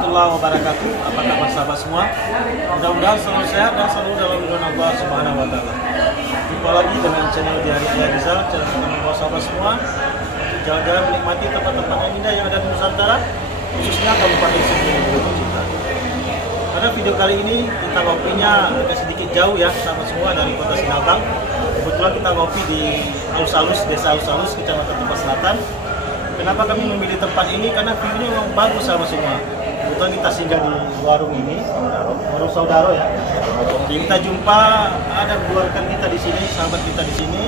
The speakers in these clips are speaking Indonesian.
warahmatullahi wabarakatuh. Apa kabar sahabat semua? Mudah-mudahan selalu sehat dan selalu dalam lindungan Allah Subhanahu wa taala. Jumpa lagi dengan channel Diari Rizal, channel teman sahabat semua. Jalan-jalan menikmati tempat-tempat yang indah yang ada di Nusantara, khususnya Kabupaten Sidoarjo kita. Pada video kali ini kita ngopinya agak sedikit jauh ya sahabat semua, dari Kota Sinabang. Kebetulan kita ngopi di Alus-Alus, Desa Alus-Alus, Kecamatan Tupas Selatan. Kenapa kami memilih tempat ini? Karena view-nya memang bagus sama semua. Kebetulan kita singgah di warung ini, warung Saudaro ya. Jadi kita jumpa ada dua rekan kita di sini, sahabat kita di sini,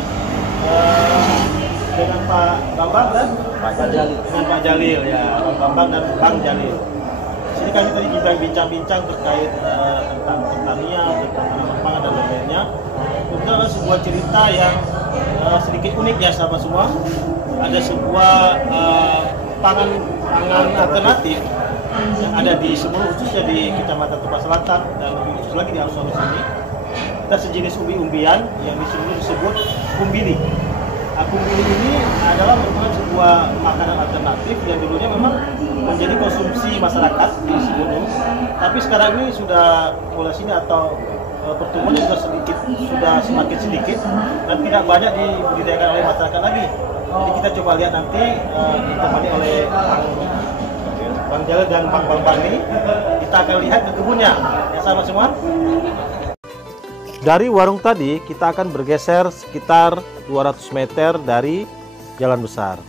dengan Pak Bambang dan Pak Jalil. Dengan Pak Jalil ya, Pak Bambang dan Bang Jalil. Di sini kami tadi juga bincang-bincang terkait tentang pertanian, tentang tanaman pangan dan lain-lainnya. Itu adalah sebuah cerita yang sedikit unik ya sahabat semua. Ada sebuah pangan alternatif yang ada di semua, khususnya di Kecamatan Tupas Selatan dan lebih khusus lagi di Alus-Alus ini. Ada sejenis umbi-umbian yang disebut kumbili. Kumbili ini adalah merupakan sebuah makanan alternatif yang dulunya memang menjadi konsumsi masyarakat di Sibolung, tapi sekarang ini sudah populasi atau pertumbuhannya sudah semakin sedikit dan tidak banyak dibudidayakan oleh masyarakat lagi. Jadi kita coba lihat nanti ditemani oleh Bang Jalil dan Bang Bambang ini, kita akan lihat ke kebunnya ya sahabat semua. Dari warung tadi kita akan bergeser sekitar 200 meter dari jalan besar.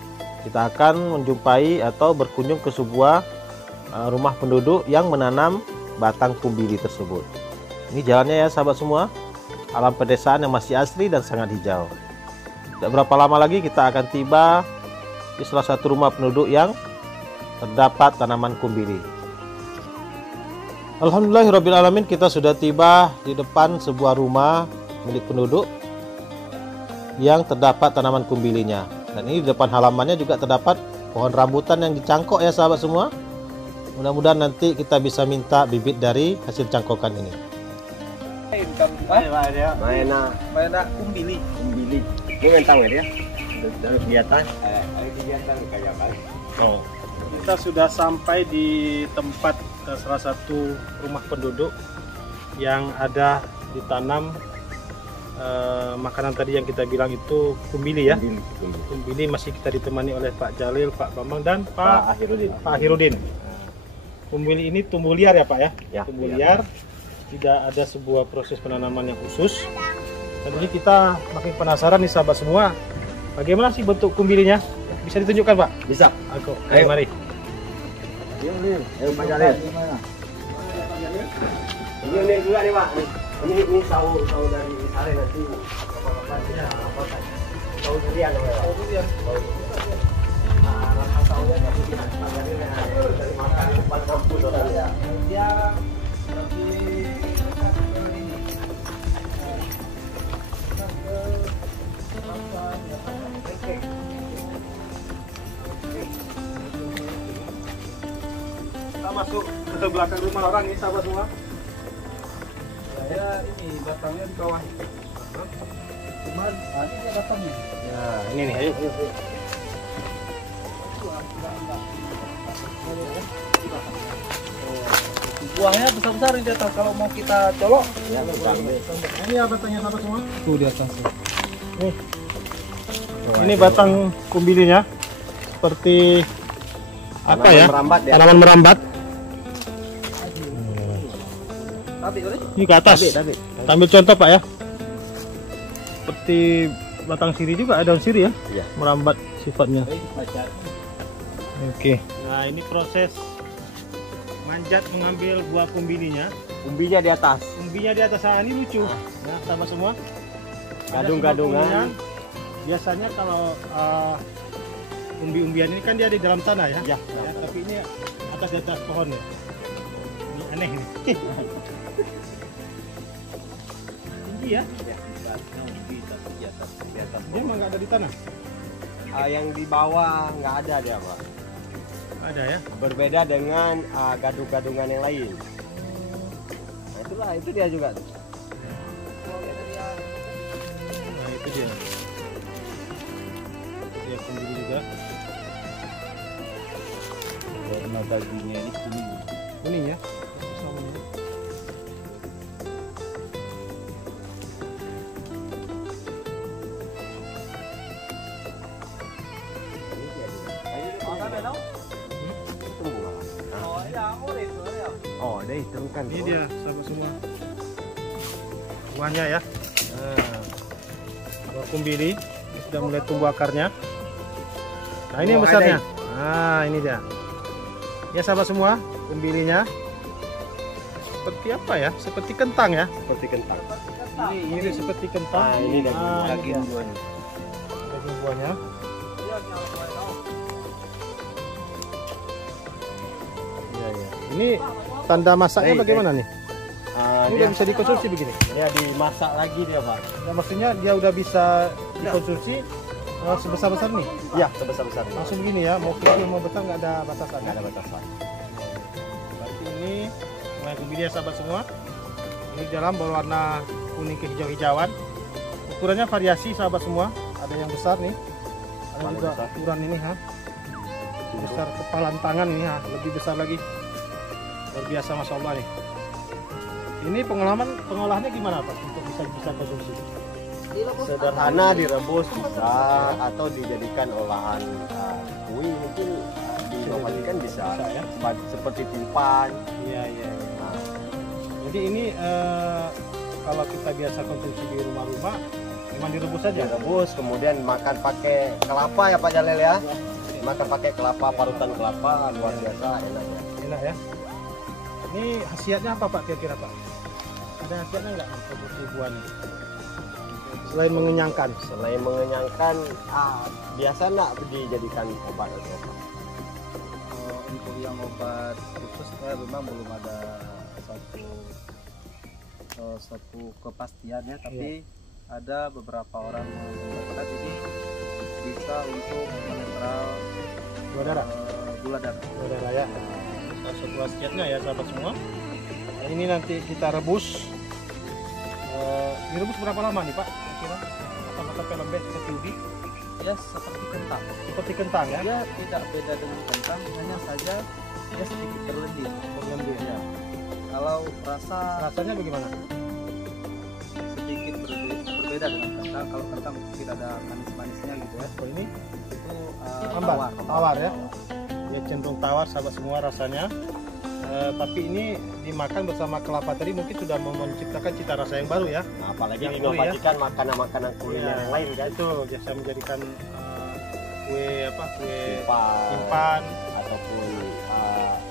Kita akan menjumpai atau berkunjung ke sebuah rumah penduduk yang menanam batang kumbili tersebut. Ini jalannya ya sahabat semua, alam pedesaan yang masih asri dan sangat hijau. Tidak berapa lama lagi kita akan tiba di salah satu rumah penduduk yang terdapat tanaman kumbili. Alhamdulillahirrabbilalamin, kita sudah tiba di depan sebuah rumah milik penduduk yang terdapat tanaman kumbilinya. Dan ini di depan halamannya juga terdapat pohon rambutan yang dicangkok ya sahabat semua. Mudah-mudahan nanti kita bisa minta bibit dari hasil cangkokan ini. Mainan kumbili. Ini mentang ya, dari kegiatan. Kegiatan kayak apa? Oh. Kita sudah sampai di tempat salah satu rumah penduduk yang ada ditanam makanan tadi yang kita bilang itu kumbili ya. Kumbili masih kita ditemani oleh Pak Jalil, Pak Bambang dan Pak Ahirudin. Kumbili ini tumbuh liar ya Pak ya? Tumbuh liar. Tidak ada sebuah proses penanaman yang khusus. Dan ini kita makin penasaran nih sahabat semua, bagaimana sih bentuk kumbilinya? Bisa ditunjukkan Pak? Bisa. Ayo mari. Ayo Pak Jalil. Ini juga nih Pak. Ini sawo dari sare nanti. Apa sawo durian namanya. Sawo durian. Rasa sawonya Pak Jalil dari makan di depan kampus orangnya. Dia kita masuk ke belakang rumah orang nih sahabat semua. Saya ini batangnya di bawah. Cuman tadi dia batangnya. Ya, ini nih, ayo. Buahnya besar-besar di atas, kalau mau kita colok. Ya, Ini apa batangnya sahabat semua? Tuh di atas. Nih. Ini batang kumbilinya seperti apa ya? Merambat ya. Tanaman merambat. Tapi Ini ke atas. Tapi. Ambil contoh Pak ya. Seperti batang siri juga, ada daun siri ya? Iya. Merambat sifatnya. Oke. Nah, ini proses manjat mengambil buah kumbilinya. Umbinya di atas. Umbinya di atas sana, ini lucu. Nah, sama semua. Ada Gadung-gadungan. sebuah kumbian. Biasanya kalau umbi-umbian ini kan dia di dalam tanah ya. Ya. Tapi ini di atas pohon ya. Ini aneh nih. Tinggi ya? Ya. Di atas. Dia emang nggak ada di tanah. Yang di bawah nggak ada dia Pak. Ada ya. Berbeda dengan gadung-gadungan yang lain. Nah, itulah, itu dia juga. Nah, itu dia. Dia kumbili juga. warna dagingnya ini kuning. kuning ya. Namanya. Oh, ada itu kan. Ini dia sahabat semua. Buahnya ya. Nah, buah kumbili ini sudah mulai tumbuh akarnya. Nah, ini yang besarnya. Nah, ini dia. Ya sahabat semua, kumbilinya seperti apa ya? Seperti kentang ya. Seperti kentang. Ini seperti kentang. Nah, ini daging buahnya. Daging buahnya. Iya, iya. Ini tanda masaknya bagaimana nih? Ini Dia udah bisa dikonsumsi begini? dia dimasak lagi dia, Pak. Ya, maksudnya dia udah bisa dikonsumsi sebesar-besar nih? Iya, sebesar-besar. Langsung begini ya, mau kecil mau besar nggak ada batasan? Nggak ada batasan. Berarti ini mulai kumbili ya sahabat semua. Ini dalam berwarna kuning kehijau-hijauan. Ukurannya variasi sahabat semua. Ada yang besar nih. Ada Paling juga besar. ukuran ini ha. Besar kepalan tangan ini ha, lebih besar lagi. Luar biasa Masya Allah nih. Ini pengolahannya gimana Pak untuk bisa konsumsi? Sederhana direbus bisa atau dijadikan olahan kue mungkin diinovasikan bisa. Bisa, ya? Seperti timpan. Iya iya. Nah, Jadi ini kalau kita biasa konsumsi di rumah-rumah, memang direbus saja. direbus kemudian makan pakai kelapa ya Pak Jalil ya. Makan pakai kelapa, parutan kelapa luar biasa enaknya. Enak ya. Ini khasiatnya apa Pak kira-kira Pak? Ada khasiatnya nggak konsumsi buah ini? Selain mengenyangkan. Selain mengenyangkan, biasa enggak dijadikan obat atau apa? Untuk yang obat khusus saya memang belum ada satu kepastian ya, tapi ada beberapa orang yang mengatakan ini bisa untuk menetral Gula darah. gula darah. Gula darah ya. Salah satu khasiatnya ya sahabat semua. Nah, ini nanti kita rebus. Direbus berapa lama nih Pak? Kira sampai lembek seperti ubi. Ya seperti kentang. Seperti kentang ya. Dia tidak beda dengan kentang, hanya saja dia sedikit terlendih. Berlembik ya. Kalau Rasanya bagaimana? sedikit berbeda dengan kentang. Kalau kentang mungkin ada manis-manisnya gitu ya. Oh, ini Itu tawar ya. Dia cenderung tawar sahabat semua rasanya. Tapi ini dimakan bersama kelapa tadi mungkin sudah menciptakan cita rasa yang baru ya. Nah, apalagi Yang diinovasikan makanan-makanan kuliner Iya. yang lain kan, Itu biasa menjadikan kue timpan timpan. ataupun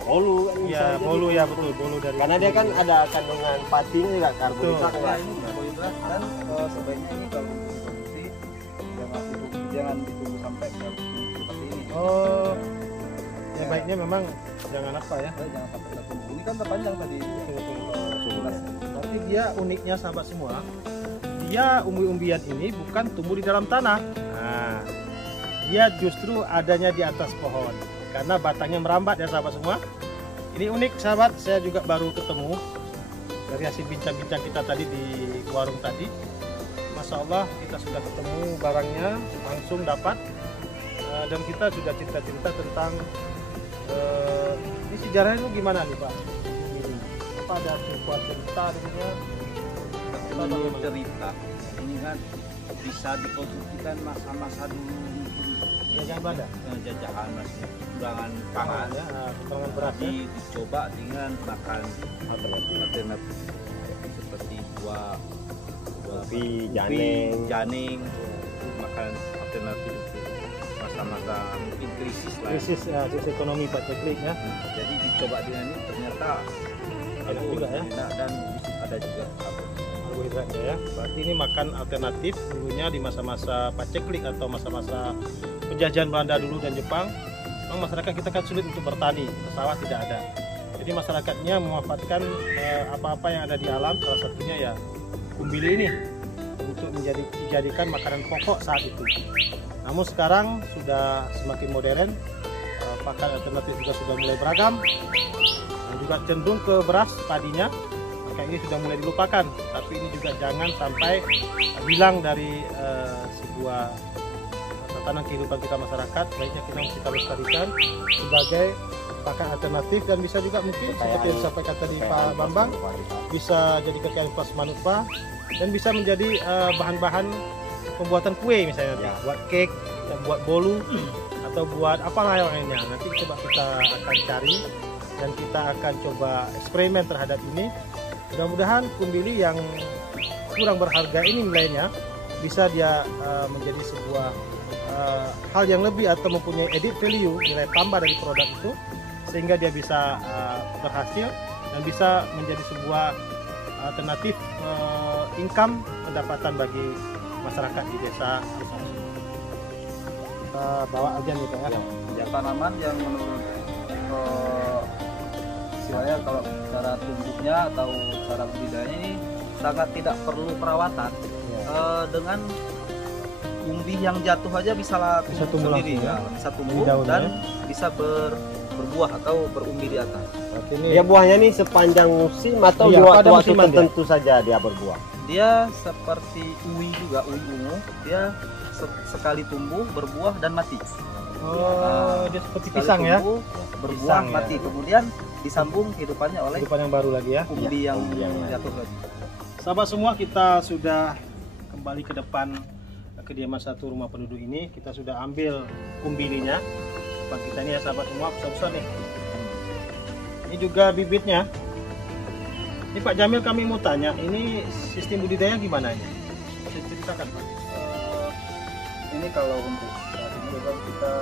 bolu kan bisa Ya, jadi. bolu ya betul, bolu dari Karena dia kan ada kandungan padinya juga karbohidrat Betul. Nah, kan. ini karbohidrat dan sebaiknya ini kalau konsumsi jangan ditunggu sampai seperti ini. Oh. Ya baiknya memang jangan apa ya. Jangan sampai tertunggu. Ini kan terpanjang tadi. Tapi dia uniknya sahabat semua, dia umbi-umbian ini bukan tumbuh di dalam tanah. Nah, dia justru adanya di atas pohon karena batangnya merambat ya sahabat semua. Ini unik sahabat, saya juga baru ketemu dari hasil bincang-bincang kita tadi di warung tadi. Masya Allah kita sudah ketemu barangnya langsung dapat. Dan kita sudah cerita-cerita tentang ini sejarahnya itu gimana nih Pak? Apa ada sebuah cerita dengannya? Menurut cerita ini kan bisa dikonsumsikan masa-masa dulu Ya jangan Belanda. jajahan masih kekurangan pangan Ya, kekurangan beras ya. jadi dicoba dengan makan alternatif seperti buah Kopi, janing, janing. makanan alternatif masa-masa mungkin krisis lah. Krisis ekonomi Pak Ceklik ya. Jadi dicoba dengan ini ternyata Enak juga ya. enak dan ada juga Karbohidratnya ya. Berarti ini makan alternatif dulunya di masa-masa paceklik atau masa-masa penjajahan Belanda dulu dan Jepang. Memang masyarakat kita kan sulit untuk bertani, sawah tidak ada. Jadi masyarakatnya memanfaatkan apa-apa yang ada di alam, salah satunya ya kumbili ini untuk dijadikan makanan pokok saat itu. Namun sekarang sudah semakin modern, pakan alternatif juga sudah mulai beragam, dan juga cenderung ke beras padinya. Maka ini sudah mulai dilupakan, tapi ini juga jangan sampai hilang dari sebuah tatanan kehidupan kita masyarakat. Baiknya kita lestarikan sebagai pakan alternatif, dan bisa juga mungkin seperti yang disampaikan tadi Pak Bambang, bisa jadi kekayaan plus manufa dan bisa menjadi bahan-bahan pembuatan kue misalnya nanti, buat cake, buat bolu atau buat apalah yang lainnya. Nanti coba kita akan cari dan kita akan coba eksperimen terhadap ini. Mudah-mudahan kumbili yang kurang berharga ini nilainya bisa dia menjadi sebuah hal yang lebih atau mempunyai added value, nilai tambah dari produk itu, sehingga dia bisa berhasil dan bisa menjadi sebuah alternatif income, pendapatan bagi masyarakat di desa. Kita bawa aja nih Pak ya. Ya, tanaman yang menurut istilahnya kalau cara tumbuhnya atau cara budidayanya ini sangat tidak perlu perawatan. Dengan umbi yang jatuh aja bisa tumbuh sendiri, langsung, ya. Bisa tumbuh dan bisa berbuah atau berumbi di atas. Dia buahnya nih sepanjang musim atau di waktu tertentu saja dia berbuah? Dia seperti uwi juga, uwi ungu. Dia sekali tumbuh, berbuah dan mati. Dia seperti pisang ya? Berbuah, pisang, mati. Ya. Kemudian disambung kehidupannya oleh kehidupan yang baru lagi ya? Umbi yang jatuh lagi. Sahabat semua, kita sudah kembali ke depan kediaman satu rumah penduduk ini. Kita sudah ambil kumbilinya. Depan kita ini ya sahabat semua, besar-besar nih. Ini juga bibitnya. Ini Pak Jamil, kami mau tanya, ini sistem budidaya gimana ini? Bisa ceritakan Pak? Ini kalau untuk saat ini memang kita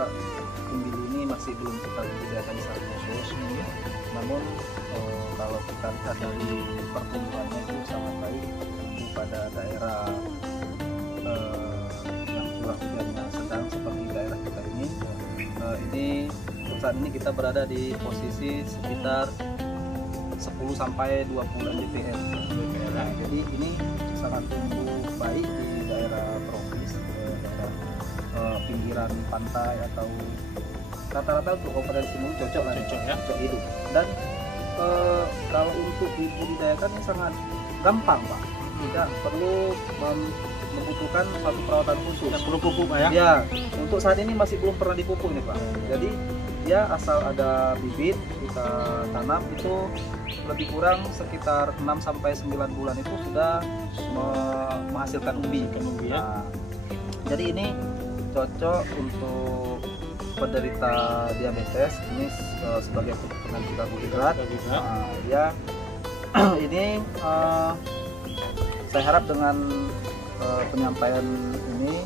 kumbili ini masih belum kita budidayakan secara khusus. Namun kalau kita lihat dari pertumbuhannya itu sangat baik pada daerah yang curah hujannya sedang seperti daerah kita ini. Ini saat ini kita berada di posisi sekitar 10 sampai 20 mdpl. Nah, jadi ini sangat tumbuh baik di daerah tropis, daerah pinggiran pantai atau rata-rata untuk operasi mulu cocok lah, cocok hidup. Dan kalau untuk dibudidayakan ini sangat gampang Pak, tidak perlu membutuhkan satu perawatan khusus. Tidak perlu pupuk Pak ya? Ya, untuk saat ini masih belum pernah dipupuk nih Pak. Jadi ya asal ada bibit kita tanam, itu lebih kurang sekitar 6 sampai 9 bulan itu sudah menghasilkan umbi. Nah, jadi ini cocok untuk penderita diabetes, ini sebagai pengenal karbohidrat. Ya, ini saya harap dengan penyampaian ini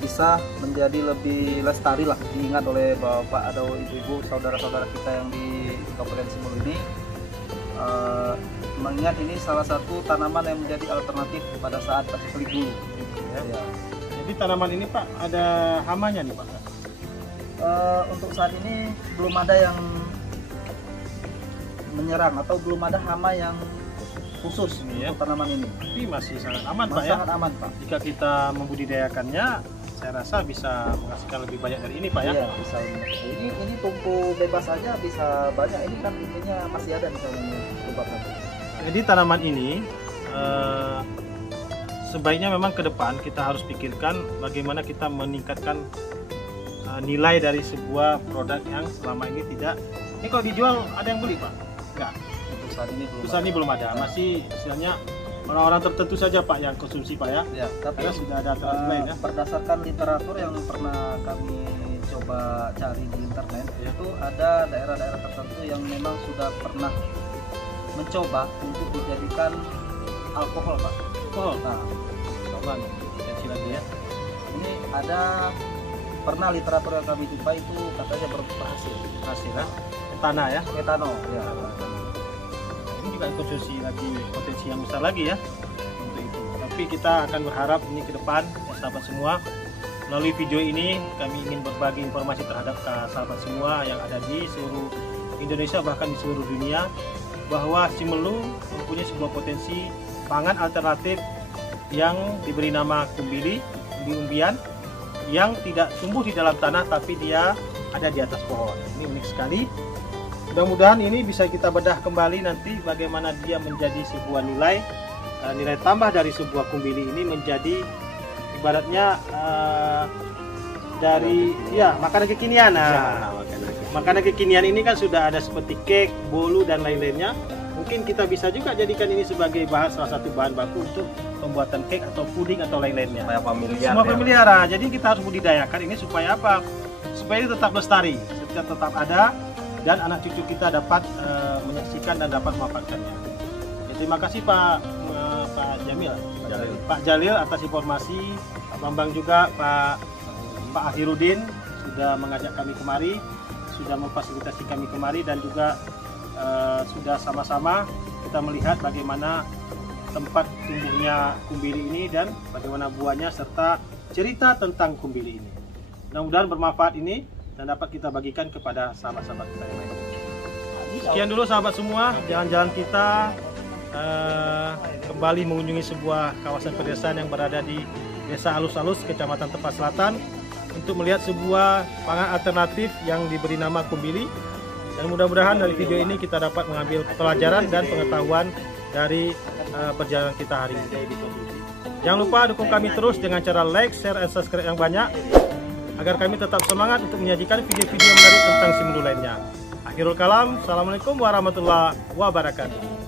bisa menjadi lebih lestari lah, diingat oleh bapak atau ibu-ibu saudara-saudara kita yang di Kabupaten Simelu ini, mengingat ini salah satu tanaman yang menjadi alternatif pada saat paceklik dulu. Ya. Jadi tanaman ini Pak ada hamanya nih Pak? Untuk saat ini belum ada yang menyerang atau belum ada hama yang khusus untuk tanaman ini. Tapi masih sangat aman Pak ya? Sangat aman Pak. Jika kita membudidayakannya, saya rasa bisa menghasilkan lebih banyak dari ini Pak ya? Iya, bisa. Ini tumbuh bebas saja bisa banyak. Ini kan intinya masih ada misalnya tumbuh nanti. Jadi tanaman ini sebaiknya memang ke depan kita harus pikirkan bagaimana kita meningkatkan nilai dari sebuah produk yang selama ini tidak. Ini kalau dijual ada yang beli Pak? Enggak. Untuk saat ini belum ada. Masih istilahnya orang-orang tertentu saja Pak yang konsumsi Pak ya? Ya, tapi karena sudah ada alternatif lain ya? Berdasarkan literatur yang pernah kami coba cari di internet, itu ada daerah-daerah tertentu yang memang sudah pernah mencoba untuk dijadikan alkohol Pak. Oh, Nah, coba nih, potensi lagi ya. ini ada pernah literatur yang kami jumpai itu katanya berhasil. Hasil ya? Tanah ya? Etanol. Ya. Ini juga konsumsi lagi, potensi yang besar lagi ya untuk itu. Tapi kita akan berharap ini ke depan ya sahabat semua, melalui video ini kami ingin berbagi informasi terhadap sahabat semua yang ada di seluruh Indonesia bahkan di seluruh dunia, bahwa Simelu mempunyai sebuah potensi pangan alternatif yang diberi nama kumbili, umbi-umbian, yang tidak tumbuh di dalam tanah tapi dia ada di atas pohon. Ini unik sekali. Mudah-mudahan ini bisa kita bedah kembali nanti bagaimana dia menjadi sebuah nilai tambah dari sebuah kumbili ini menjadi ibaratnya dari ya makanan kekinian. Nah, Makanan kekinian ini kan sudah ada seperti cake, bolu dan lain-lainnya. Mungkin kita bisa juga jadikan ini sebagai salah satu bahan baku untuk pembuatan cake atau puding atau lain-lainnya. Supaya familiar. Semua ya. familiar. Jadi kita harus budidayakan ini supaya apa? Supaya ini tetap lestari, tetap ada dan anak cucu kita dapat menyaksikan dan dapat memanfaatkannya. Ya, terima kasih Pak Jamil, Pak Jalil atas informasi. Pak Bambang juga, Pak Ahirudin sudah mengajak kami kemari, sudah memfasilitasi kami kemari dan juga sudah sama-sama kita melihat bagaimana tempat tumbuhnya kumbili ini dan bagaimana buahnya serta cerita tentang kumbili ini. Mudah-mudahan bermanfaat ini dan dapat kita bagikan kepada sahabat-sahabat kita yang lain. Sekian dulu sahabat semua, jalan-jalan kita kembali mengunjungi sebuah kawasan pedesaan yang berada di Desa Alus-Alus, Kecamatan Tepas Selatan, untuk melihat sebuah pangan alternatif yang diberi nama kumbili. Dan mudah-mudahan dari video ini kita dapat mengambil pelajaran dan pengetahuan dari perjalanan kita hari ini. Jangan lupa dukung kami terus dengan cara like, share, dan subscribe yang banyak agar kami tetap semangat untuk menyajikan video-video menarik tentang Simelu lainnya. Akhirul kalam, assalamualaikum warahmatullahi wabarakatuh.